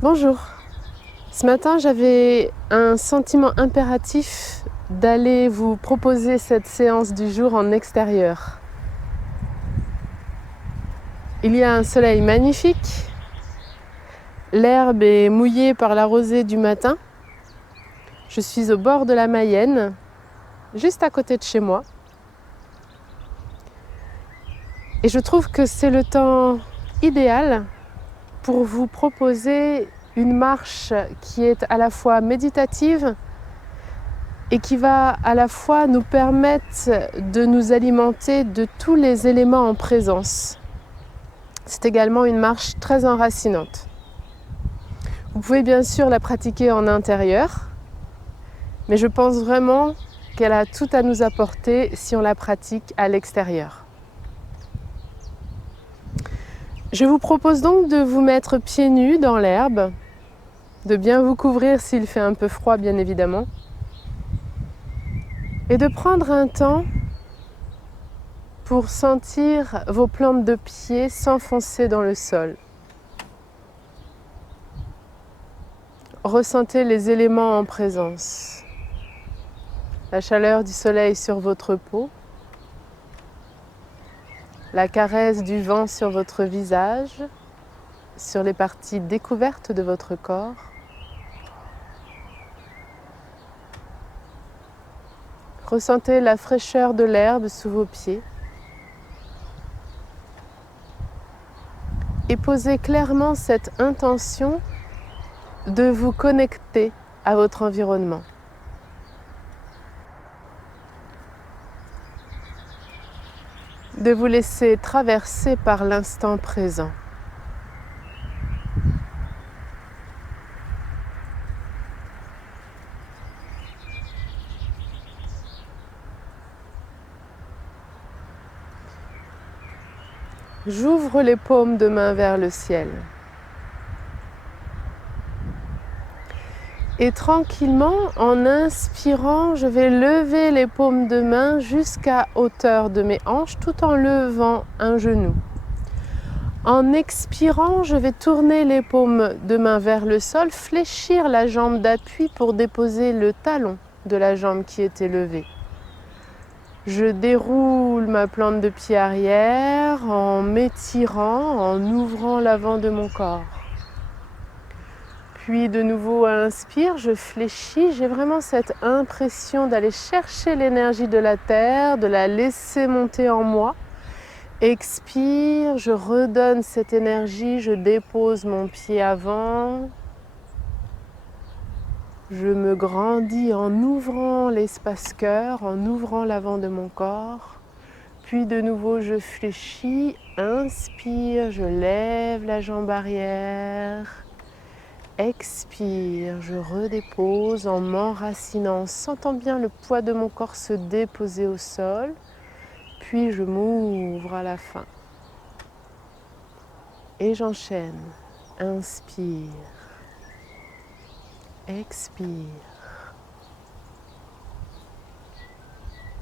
Bonjour. Ce matin, j'avais un sentiment impératif d'aller vous proposer cette séance du jour en extérieur. Il y a un soleil magnifique, l'herbe est mouillée par la rosée du matin. Je suis au bord de la Mayenne, juste à côté de chez moi. Et je trouve que c'est le temps idéal pour vous proposer une marche qui est à la fois méditative et qui va à la fois nous permettre de nous alimenter de tous les éléments en présence. C'est également une marche très enracinante. Vous pouvez bien sûr la pratiquer en intérieur, mais je pense vraiment qu'elle a tout à nous apporter si on la pratique à l'extérieur. Je vous propose donc de vous mettre pieds nus dans l'herbe, de bien vous couvrir s'il fait un peu froid bien évidemment, et de prendre un temps pour sentir vos plantes de pied s'enfoncer dans le sol. Ressentez les éléments en présence, la chaleur du soleil sur votre peau, la caresse du vent sur votre visage, sur les parties découvertes de votre corps. Ressentez la fraîcheur de l'herbe sous vos pieds et posez clairement cette intention de vous connecter à votre environnement. De vous laisser traverser par l'instant présent. J'ouvre les paumes de main vers le ciel. Et tranquillement, en inspirant, je vais lever les paumes de main jusqu'à hauteur de mes hanches tout en levant un genou. En expirant, je vais tourner les paumes de main vers le sol, fléchir la jambe d'appui pour déposer le talon de la jambe qui était levée. Je déroule ma plante de pied arrière en m'étirant, en ouvrant l'avant de mon corps. Puis de nouveau inspire, je fléchis, j'ai vraiment cette impression d'aller chercher l'énergie de la terre, de la laisser monter en moi. Expire, je redonne cette énergie, je dépose mon pied avant. Je me grandis en ouvrant l'espace cœur, en ouvrant l'avant de mon corps. Puis de nouveau je fléchis, inspire, je lève la jambe arrière. Expire, je redépose en m'enracinant, en sentant bien le poids de mon corps se déposer au sol. Puis je m'ouvre à la fin. Et j'enchaîne. Inspire. Expire.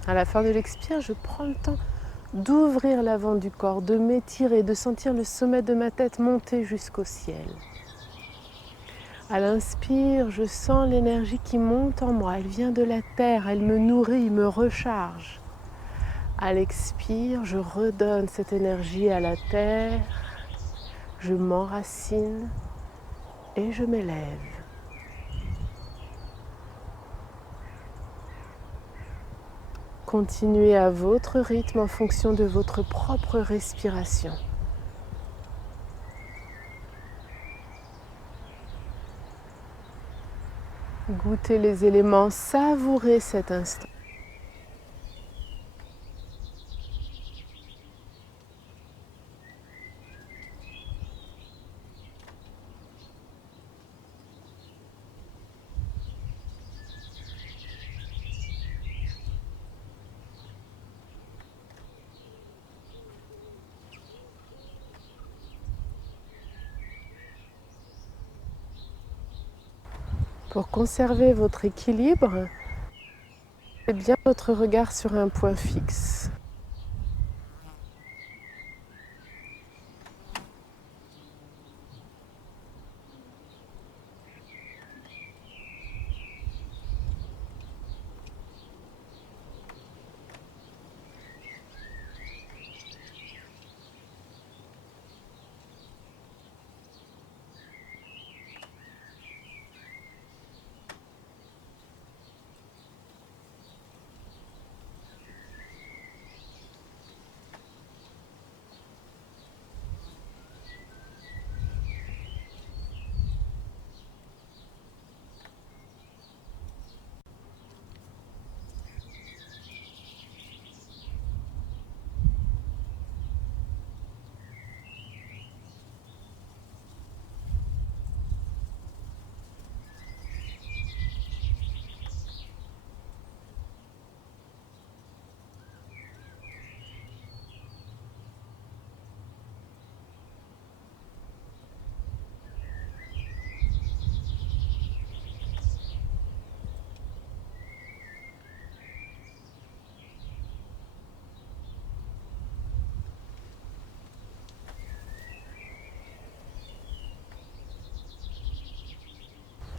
À la fin de l'expire, je prends le temps d'ouvrir l'avant du corps, de m'étirer, de sentir le sommet de ma tête monter jusqu'au ciel. À l'inspire, je sens l'énergie qui monte en moi. Elle vient de la terre, elle me nourrit, me recharge. À l'expire, je redonne cette énergie à la terre. Je m'enracine et je m'élève. Continuez à votre rythme en fonction de votre propre respiration. Goûtez les éléments, savourez cet instant. Pour conserver votre équilibre, mettez bien votre regard sur un point fixe.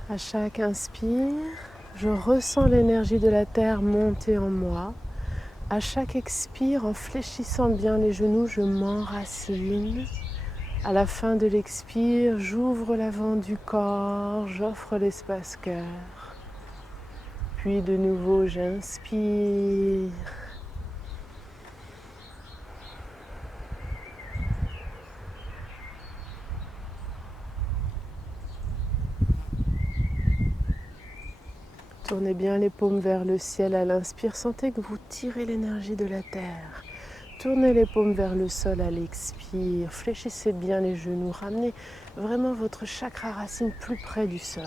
À chaque inspire, je ressens l'énergie de la terre monter en moi. À chaque expire, en fléchissant bien les genoux, je m'enracine. À la fin de l'expire, j'ouvre l'avant du corps, j'offre l'espace cœur. Puis de nouveau, j'inspire. Tournez bien les paumes vers le ciel à l'inspire. Sentez que vous tirez l'énergie de la terre. Tournez les paumes vers le sol à l'expire. Fléchissez bien les genoux. Ramenez vraiment votre chakra racine plus près du sol.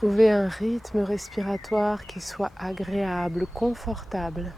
Trouvez un rythme respiratoire qui soit agréable, confortable.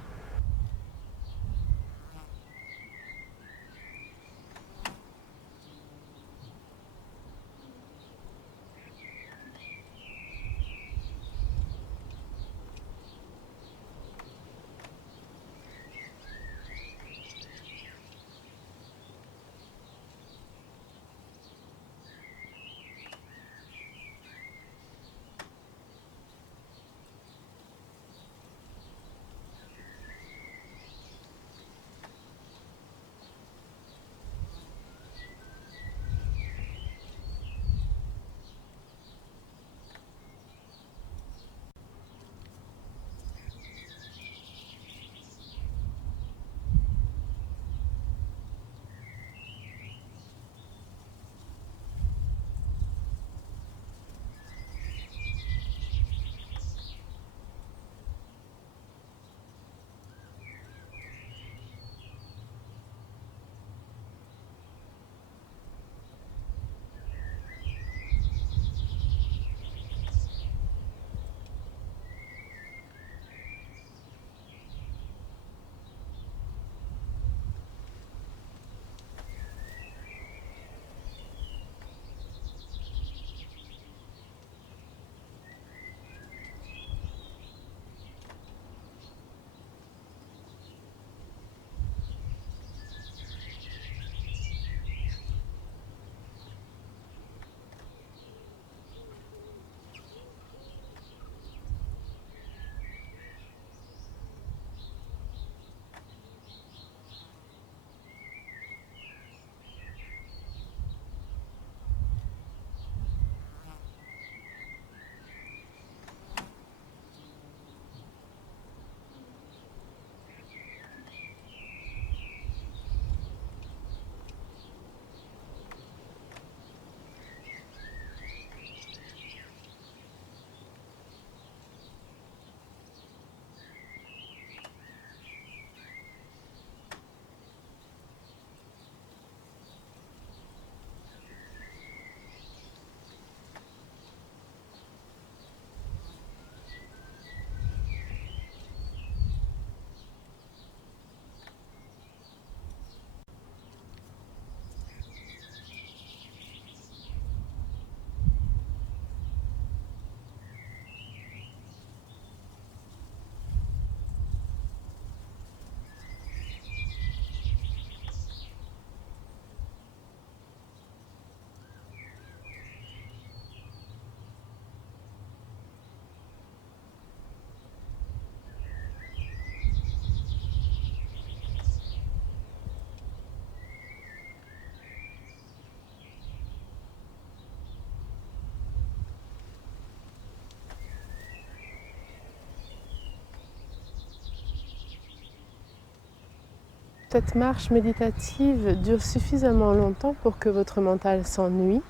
cette marche méditative dure suffisamment longtemps pour que votre mental s'ennuie,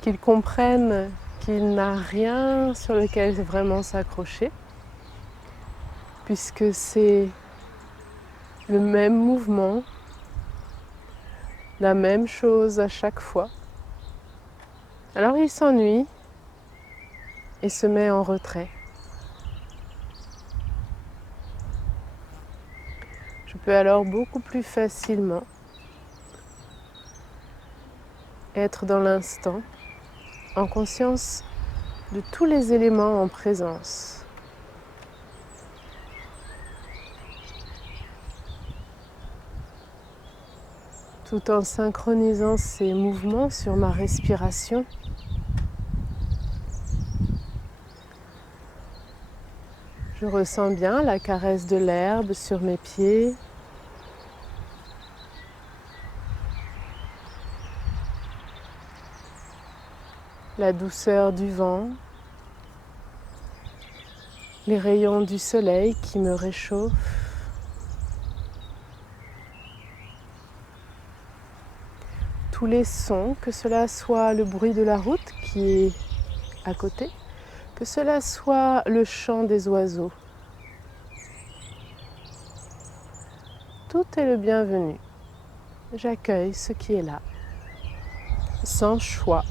qu'il comprenne qu'il n'a rien sur lequel vraiment s'accrocher, puisque c'est le même mouvement, la même chose à chaque fois. Alors il s'ennuie et se met en retrait. Je peux alors beaucoup plus facilement être dans l'instant, en conscience de tous les éléments en présence. Tout en synchronisant ces mouvements sur ma respiration. Je ressens bien la caresse de l'herbe sur mes pieds. La douceur du vent. Les rayons du soleil qui me réchauffent. Tous les sons, que cela soit le bruit de la route qui est à côté, que cela soit le chant des oiseaux. Tout est le bienvenu. J'accueille ce qui est là, sans choix.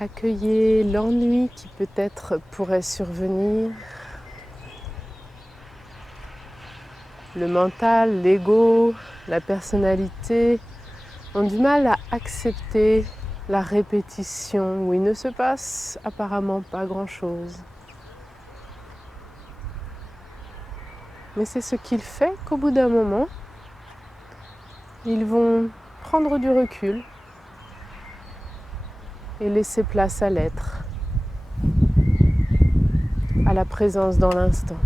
Accueillez l'ennui qui peut-être pourrait survenir. Le mental, l'ego, la personnalité ont du mal à accepter la répétition où il ne se passe apparemment pas grand-chose. Mais c'est ce qu'il fait qu'au bout d'un moment, ils vont prendre du recul et laisser place à l'être, à la présence dans l'instant.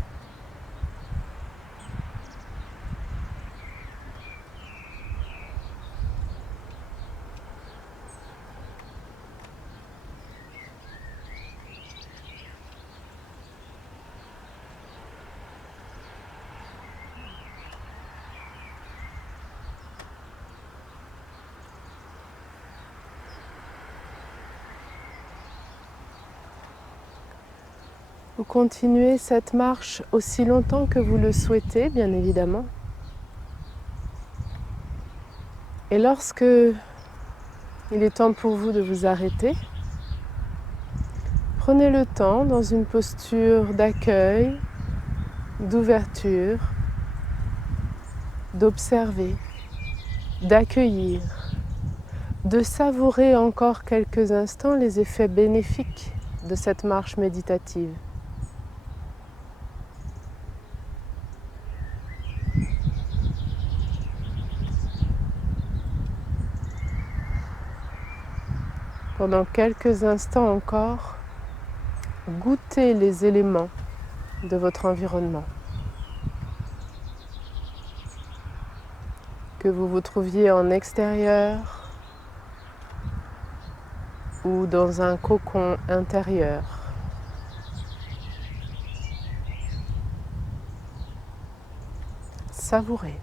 Vous continuez cette marche aussi longtemps que vous le souhaitez, bien évidemment. Et lorsque il est temps pour vous de vous arrêter, prenez le temps dans une posture d'accueil, d'ouverture, d'observer, d'accueillir, de savourer encore quelques instants les effets bénéfiques de cette marche méditative. Pendant quelques instants encore, goûtez les éléments de votre environnement. Que vous vous trouviez en extérieur ou dans un cocon intérieur. Savourez.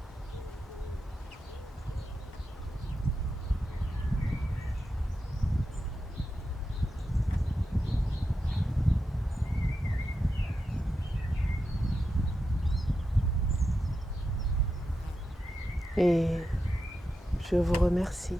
Et je vous remercie.